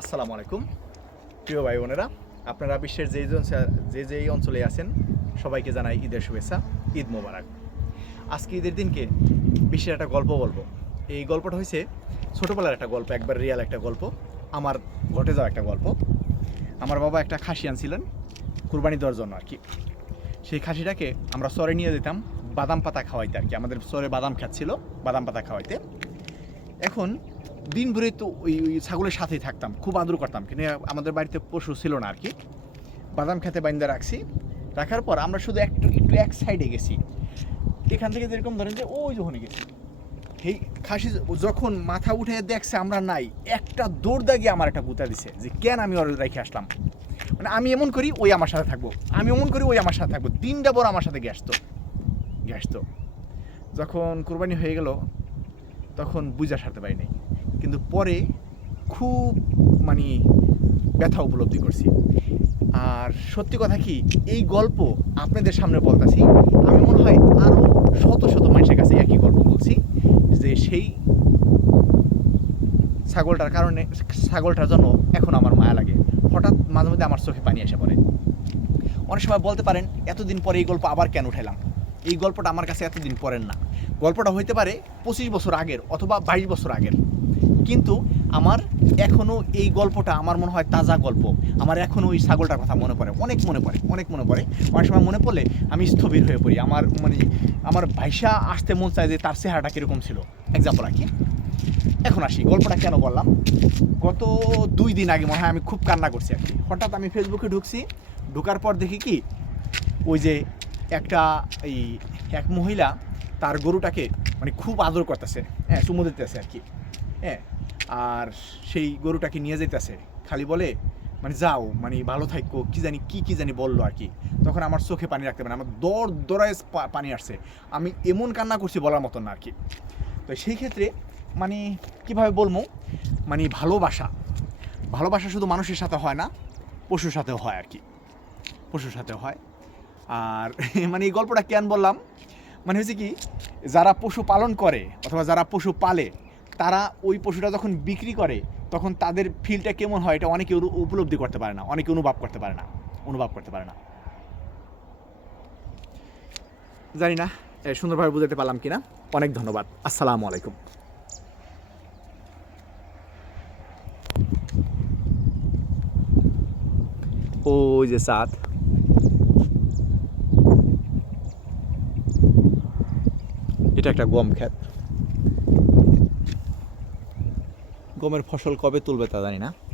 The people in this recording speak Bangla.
আসসালামু আলাইকুম। প্রিয় ভাই বোনেরা, আপনারা বিশ্বের যে যে যেই অঞ্চলে আছেন, সবাইকে জানাই ঈদের শুভেচ্ছা, ঈদ মোবারক। আজকে ঈদের দিনকে বিশ্বের একটা গল্প বলব। এই গল্পটা হয়েছে ছোটোবেলার একটা গল্প, একবার রিয়াল একটা গল্প, আমার ঘটে যাওয়া একটা গল্প। আমার বাবা একটা খাসি আনছিলেন, কুরবানি দেওয়ার জন্য আর কি। সেই খাসিটাকে আমরা চরে নিয়ে যেতাম, বাদাম পাতা খাওয়াইতে আর কি। আমাদের চরে বাদাম খাচ্ছিল, বাদাম পাতা খাওয়াইতে। এখন দিন ভরে তো ওই ওই ছাগলের সাথেই থাকতাম, খুব আদর করতাম। কিন্তু আমাদের বাড়িতে পশু ছিল না আর কি বাদাম খেতে বাইন্দা রাখছি। রাখার পর আমরা শুধু একটু একটু এক সাইডে গেছি। এখান থেকে যেরকম ধরেন যে ওই যখন গেছি। এই খাসি যখন মাথা উঠে দেখছে আমরা নাই, একটা দৌড় দাগিয়ে আমার একটা গুতা দিছে যে, কেন আমি ওর রেখে আসলাম? মানে আমি এমন করি, ওই আমার সাথে থাকব। আমি এমন করি, ওই আমার সাথে থাকব। দিনটা বড় আমার সাথে গ্যাস তো গ্যাস তো যখন কোরবানি হয়ে গেল তখন বুঝা সারতে পারি নাই কিন্তু পরে খুব মানে ব্যথা উপলব্ধি করছি। আর সত্যি কথা কি, এই গল্প আপনাদের সামনে বলতেছি, আমি মনে হয় আরও শত শত মানুষের কাছে একই গল্প বলছি, যে সেই ছাগলটার কারণে, ছাগলটার জন্য এখন আমার মায়া লাগে। হঠাৎ মাঝে মধ্যে আমার চোখে পানি এসে পড়ে। অনেক সময় বলতে পারেন, এতদিন পরে এই গল্প আবার কেন উঠাইলাম? এই গল্পটা আমার কাছে এতদিন পরেন না। গল্পটা হইতে পারে পঁচিশ বছর আগের অথবা বাইশ বছর আগের। কিন্তু আমার এখনও এই গল্পটা আমার মনে হয় তাজা গল্প। আমার এখনও ওই ছাগলটার কথা মনে পড়ে, অনেক মনে পড়ে, অনেক মনে পড়ে। অনেক সময় মনে পড়লে আমি স্থবির হয়ে পড়ি। আমার মানে আমার ভাইসা আসতে মন চায় যে তার চেহারাটা কীরকম ছিল। এক্সাম্পল আর কি এখন আসি, গল্পটা কেন বললাম? গত দুই দিন আগে মনে হয় আমি খুব কান্না করছি আর কি। হঠাৎ আমি ফেসবুকে ঢুকছি, ঢোকার পর দেখি কি? ওই যে একটা এই এক মহিলা তার গরুটাকে মানে খুব আদর করতেছে হ্যাঁ চুমো দিতেছে আর কি হ্যাঁ আর সেই গরুটাকে নিয়ে যেতেছে খালি বলে মানে যাও মানে ভালো থাকো, কি জানি কি কি জানি বলল আর কি। তখন আমার চোখে পানি রাখতে পারে। আমার দর দরায় পানি আসছে। আমি এমন কান্না করছি বলার মতন না আর কি। তো সেই ক্ষেত্রে মানে কীভাবে বলব মানে ভালোবাসা ভালোবাসা শুধু মানুষের সাথে হয় না, পশুর সাথেও হয় আর কি, পশুর সাথেও হয়। আর মানে এই গল্পটা কেন বললাম? মানে হচ্ছে কি, যারা পশু পালন করে অথবা যারা পশু পালে, তারা ওই পশুটা যখন বিক্রি করে, তখন তাদের ফিলটা কেমন হয়, এটা অনেকে উপলব্ধি করতে পারে না, অনেকে অনুভব করতে পারে না, অনুভব করতে পারে না। জানি না সুন্দরভাবে বুঝাতে পারলাম কিনা। অনেক ধন্যবাদ। আসসালামু আলাইকুম। ওই যে সাত এটা একটা গম ক্ষেত। গমের ফসল কবে তুলবে তা জানি না।